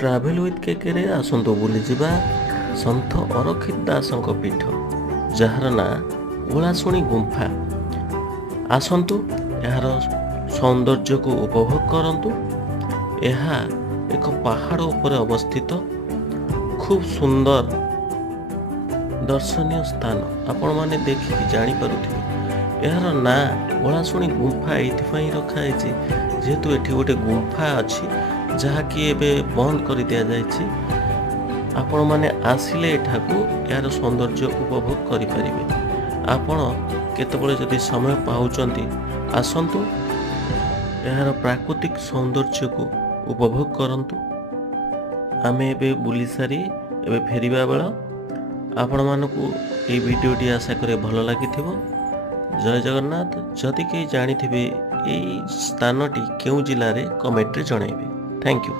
Travel with KK आसतु बुली जिबा सन्थ अरखित दासଙ୍କ पीठ jar ना ओलाशुणी गुंफा। आसतु यार सौंदर्य को उपभोग करंतु। यह एक पहाड़ उपर अवस्थित खूब सुंदर दर्शनीय स्थान। आपण माने देखिक जानी पारुथिबे यार ना ओलाशुणी गुंफा एथिपाई रखाई जेहेतु एठी गोटे गुंफा अछि जहाँकि एबे बंद कर दिया जायछि। आपण माने आसिले एठाकू यार सौंदर्य उपभोग करिपारिबे। आपण केतेबेले जदि समय पाउचंती आसंतु यार प्राकृतिक सौंदर्य को उपभोग करंतु। आमे एबे बुली सारी एबे फेरिबा बेला आपण मानकू ए वीडियोटी आशा करे भल लागिथिबो। जय जगन्नाथ। जदि के जानिथिबे एई स्थानटी केउ जिल्ला रे कमेंट रे जणाइबे। Thank you.